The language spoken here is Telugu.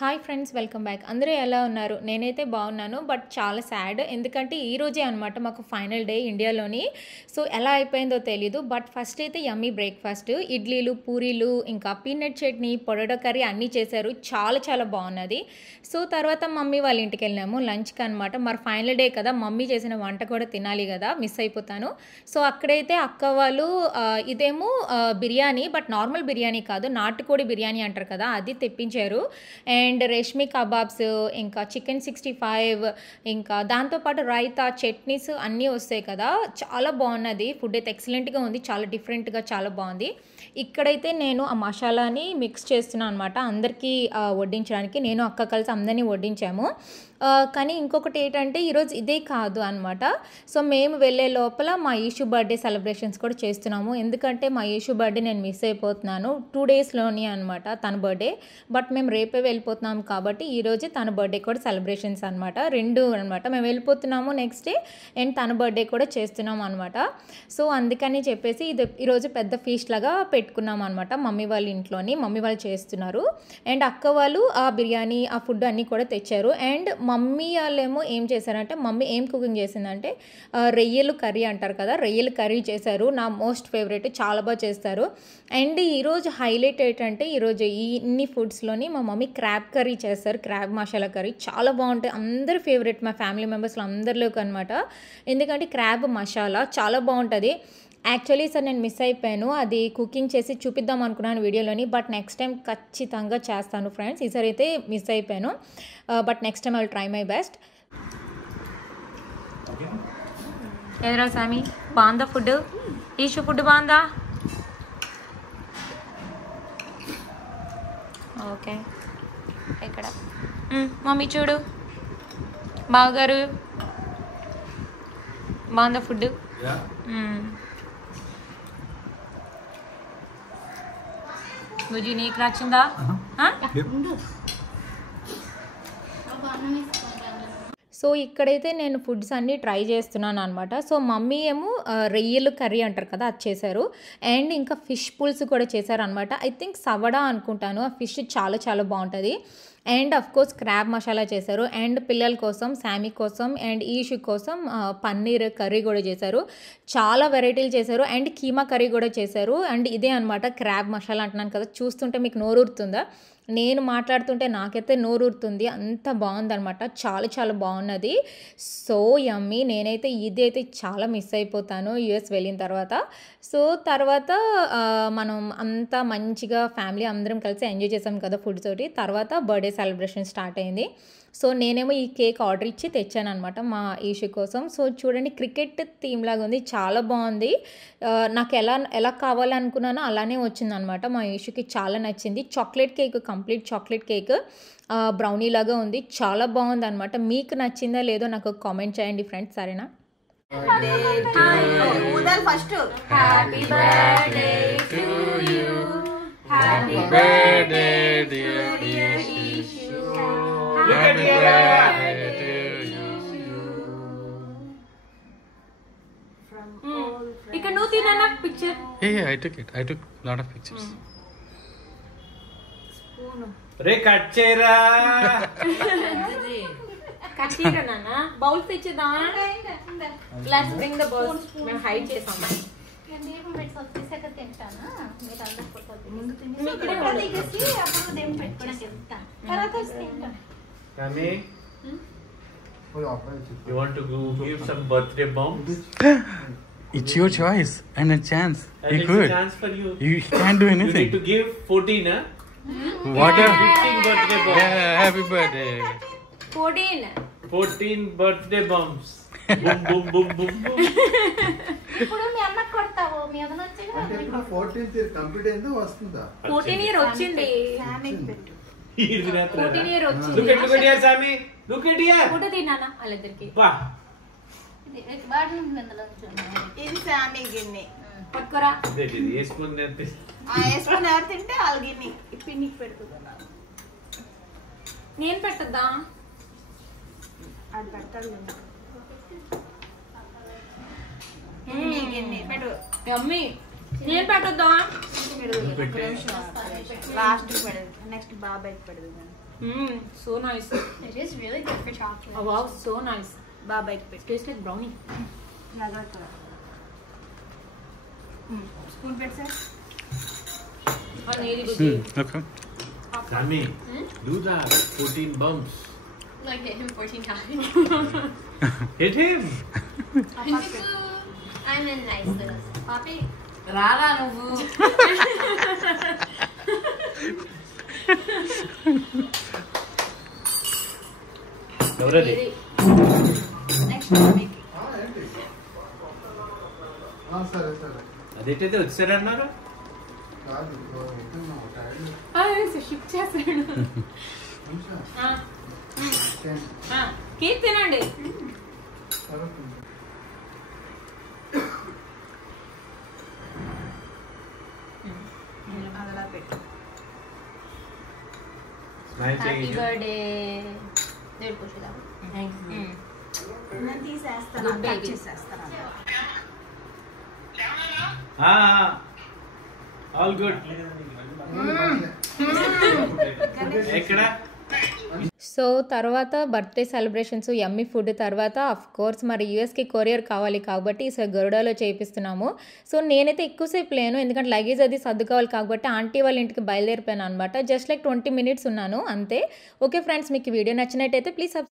Hi friends, welcome back. అందరూ ఎలా ఉన్నారు? నేనైతే బాగున్నాను, బట్ చాలా సాడ్. ఎందుకంటే ఈ రోజే అనమాట మాకు ఫైనల్ డే ఇండియాలోని. సో ఎలా అయిపోయిందో తెలీదు. బట్ ఫస్ట్ అయితే యమ్మీ బ్రేక్ఫాస్ట్, ఇడ్లీలు, పూరీలు, ఇంకా పీనట్ చట్నీ, పొటాటో కర్రీ అన్నీ చేశారు. చాలా చాలా బాగున్నది. సో తర్వాత మమ్మీ వాళ్ళ ఇంటికి వెళ్ళాము లంచ్కి అనమాట. మరి ఫైనల్ డే కదా, మమ్మీ చేసిన వంట కూడా తినాలి కదా, మిస్ అయిపోతాను. సో అక్కడైతే అక్క వాళ్ళు ఇదేమో బిర్యానీ, బట్ నార్మల్ బిర్యానీ కాదు, నాటుకోడి బిర్యానీ అంటారు కదా, అది తెప్పించారు. అండ్ రేష్మి కబాబ్స్, ఇంకా చికెన్ 65, ఇంకా దాంతోపాటు రైతా, చట్నీస్ అన్నీ వస్తాయి కదా. చాలా బాగున్నది. ఫుడ్ అయితే ఎక్సలెంట్గా ఉంది, చాలా డిఫరెంట్గా చాలా బాగుంది. ఇక్కడైతే నేను ఆ మసాలాని మిక్స్ చేస్తున్నాను అనమాట అందరికీ వడ్డించడానికి. నేను అక్క కలిసి అందరినీ వడ్డించాము. కానీ ఇంకొకటి ఏంటంటే ఈరోజు ఇదే కాదు అనమాట. సో మేము వెళ్ళే లోపల మా ఈషు బర్త్డే సెలబ్రేషన్స్ కూడా చేస్తున్నాము. ఎందుకంటే మా ఈషు బర్త్డే నేను మిస్ అయిపోతున్నాను. 2 డేస్లోని అనమాట తన బర్త్డే. బట్ మేము రేపే వెళ్ళిపోతున్నాం కాబట్టి ఈరోజు తన బర్త్డే కూడా సెలబ్రేషన్స్ అనమాట. 2 అనమాట. మేము వెళ్ళిపోతున్నాము నెక్స్ట్ డే, అండ్ తన బర్త్డే కూడా చేస్తున్నాం అనమాట. సో అందుకని చెప్పేసి ఇది ఈరోజు పెద్ద ఫీస్ట్ లాగా పెట్టుకున్నాం అనమాట. మమ్మీ వాళ్ళ ఇంట్లోని మమ్మీ వాళ్ళు చేస్తున్నారు. అండ్ అక్క వాళ్ళు ఆ బిర్యానీ, ఆ ఫుడ్ అన్నీ కూడా తెచ్చారు. అండ్ మమ్మీ వాళ్ళేమో ఏం చేశారంటే, మమ్మీ ఏం కుకింగ్ చేసిందంటే రొయ్యలు కర్రీ అంటారు కదా, రొయ్యలు కర్రీ చేశారు. నా మోస్ట్ ఫేవరెట్, చాలా బాగా చేస్తారు. అండ్ ఈరోజు హైలైట్ ఏంటంటే, ఈరోజు ఇన్ని ఫుడ్స్లోని మా మమ్మీ క్రాబ్ కర్రీ చేస్తారు. క్రాబ్ మసాలా కర్రీ చాలా బాగుంటుంది. అందరి ఫేవరెట్, మా ఫ్యామిలీ మెంబర్స్లో అందరిలోకి అనమాట. ఎందుకంటే క్రాబ్ మసాలా చాలా బాగుంటుంది. యాక్చువల్లీ సార్ నేను మిస్ అయిపోయాను, అది కుకింగ్ చేసి చూపిద్దాం అనుకున్నాను వీడియోలోని. బట్ నెక్స్ట్ టైం ఖచ్చితంగా చేస్తాను ఫ్రెండ్స్. ఈసారి అయితే మిస్ అయిపోయాను, but next time I will try my best. ఎదురా సామి, బాగుందా ఫుడ్? ఈషు ఫుడ్ బాగుందా? ఓకే, ఇక్కడ మమ్మీ చూడు, బావగారు బాగుందా ఫుడ్? బుజ్జి నీకు నచ్చిందా? సో ఇక్కడైతే నేను ఫుడ్స్ అన్నీ ట్రై చేస్తున్నాను అనమాట. సో మమ్మీ ఏమో రొయ్యలు కర్రీ అంటారు కదా, అది చేశారు. అండ్ ఇంకా ఫిష్ పులుసు కూడా చేశారు అనమాట. ఐ థింక్ సవడా అనుకుంటాను. ఆ ఫిష్ చాలా చాలా బాగుంటుంది. And of course crab masala చేశారు. అండ్ పిల్లల కోసం, శామీ కోసం అండ్ ఈషు కోసం పన్నీర్ కర్రీ కూడా చేశారు. చాలా వెరైటీలు చేశారు. అండ్ కీమా కర్రీ కూడా చేశారు. అండ్ ఇదే అనమాట క్రాబ్ మసాలా అంటున్నాను కదా, చూస్తుంటే మీకు నోరూరుతుందా? నేను మాట్లాడుతుంటే నాకైతే నోరూరుతుంది, అంత బాగుందనమాట. చాలా చాలా బాగున్నది. So yummy. నేనైతే ఇది అయితే చాలా మిస్ అయిపోతాను యూఎస్ వెళ్ళిన తర్వాత. సో తర్వాత మనం అంతా మంచిగా ఫ్యామిలీ అందరం కలిసి ఎంజాయ్ చేసాం కదా ఫుడ్ తోటి. తర్వాత బర్త్డే సెలబ్రేషన్ స్టార్ట్ అయింది. సో నేనేమో ఈ కేక్ ఆర్డర్ ఇచ్చి తెచ్చాను అనమాట మా ఈషు కోసం. సో చూడండి, క్రికెట్ థీమ్ లాగా ఉంది, చాలా బాగుంది. నాకు ఎలా కావాలనుకున్నానో అలానే వచ్చిందనమాట. మా ఈషుకి చాలా నచ్చింది. Chocolate cake, complete chocolate cake, brownie లాగా ఉంది, చాలా బాగుంది అనమాట. మీకు నచ్చిందా లేదో నాకు కామెంట్ చేయండి ఫ్రెండ్స్, సరేనా? Happy birthday to you, happy birthday dear Eshu, happy birthday to you. ఇక్కడ నువ్వు తినా picture? I took it. I took a lot of pictures. రే కట్ చేయరా, కట్ చేయరా నాన్న. బౌల్ తెచ్చేద్దామా? Let's bring the bowls. మేము హైడ్ చేసాం. Kami, you want to go give some birthday bombs? It's your choice and a chance. And You it's could. a chance for you. You can't do You need anything. to give 14, huh? What a 15 birthday bombs. happy birthday. 14 birthday bombs. Boom, boom, boom, boom, boom. ఇప్పుడు మీ అన్నకు కొడతావు, మీ అన్న వచ్చి అంటే ఇప్పుడు 14th ఇయర్ కంప్లీట్ అయిందో వస్తుందా? 14 ఇయర్ వచ్చింది. He's not 14 year వచ్చింది. Look at here, Sammy. Look at here. Photo తిన్నానా వాళ్ళిద్దరికి? Bah. ఇది శామీ గిన్నె పట్టుకోరా. వేసుకుని వేసుకుని ఎవరు తింటే వాళ్ళ గిన్నె పిన్నికి పెడుతుందా? నేను పెట్టద్దా? అది పెడతాడు గిన్నె పెట్టు. మమ్మీ నేను పెట్టొద్దా? లాస్ట్ పెడదు, నెక్స్ట్ బాబాయ్కి పెడదు. So nice. It is really good for chocolate. Wow, so nice. బాబాయ్కి పెట్టు. Taste like brownie. జాగ్రత్తగా స్పూన్ పెట్టు sir. Okay. Sammy, do that. 14 bumps. Like hit him 14 times. Hit him. I'm in nice little Poppy. రారా నువ్వు. Already. నెక్స్ట్ మమ్మీకి. ఏంటి సరే సరే అదేంటైతే వచ్చారన్నారు. కాదు టైర్డ్ షిఫ్ట్ చేస్తాడు. కేక్ తినండి. అదలా పెట్టు. Smile హ్యాపీ చేయండి. బర్త్డే. దేర్ పుషిదా. నేను తీసేస్తాను. Good cut baby. చేసేస్తాను. All good. ఎక్కడ? సో తర్వాత బర్త్డే సెలబ్రేషన్స్, యమ్మీ ఫుడ్ తర్వాత అఫ్ కోర్స్ మరి యూఎస్కి కొరియర్ కావాలి కాబట్టి సో గరుడాలో చేపిస్తున్నాము. సో నేనైతే ఎక్కువసేపు లేను, ఎందుకంటే లగేజ్ అది సర్దుకోవాలి కాబట్టి ఆంటీ వాళ్ళ ఇంటికి బయలుదేరిపోయాను అనమాట. జస్ట్ లైక్ 20 minutes ఉన్నాను అంతే. ఓకే ఫ్రెండ్స్, మీకు వీడియో నచ్చినట్టయితే ప్లీజ్